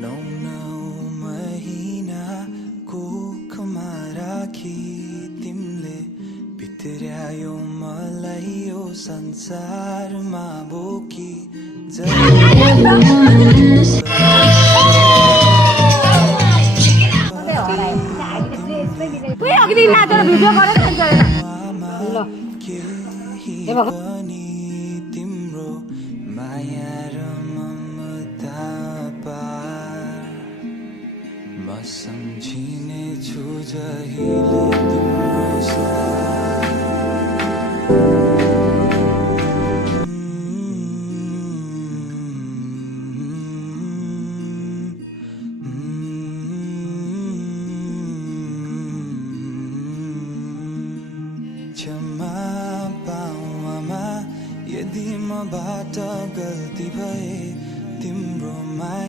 नौ महिना को खमाराखी तिमले भित्र्यायो मलाई यो संसारमा बोकी तिम्रो माया र ममता पार म सम्झिने छु जहिले तिम्रो साथ क्षमा पाऊ आमा यदि मबाट गल्ती भए तिम्रो माया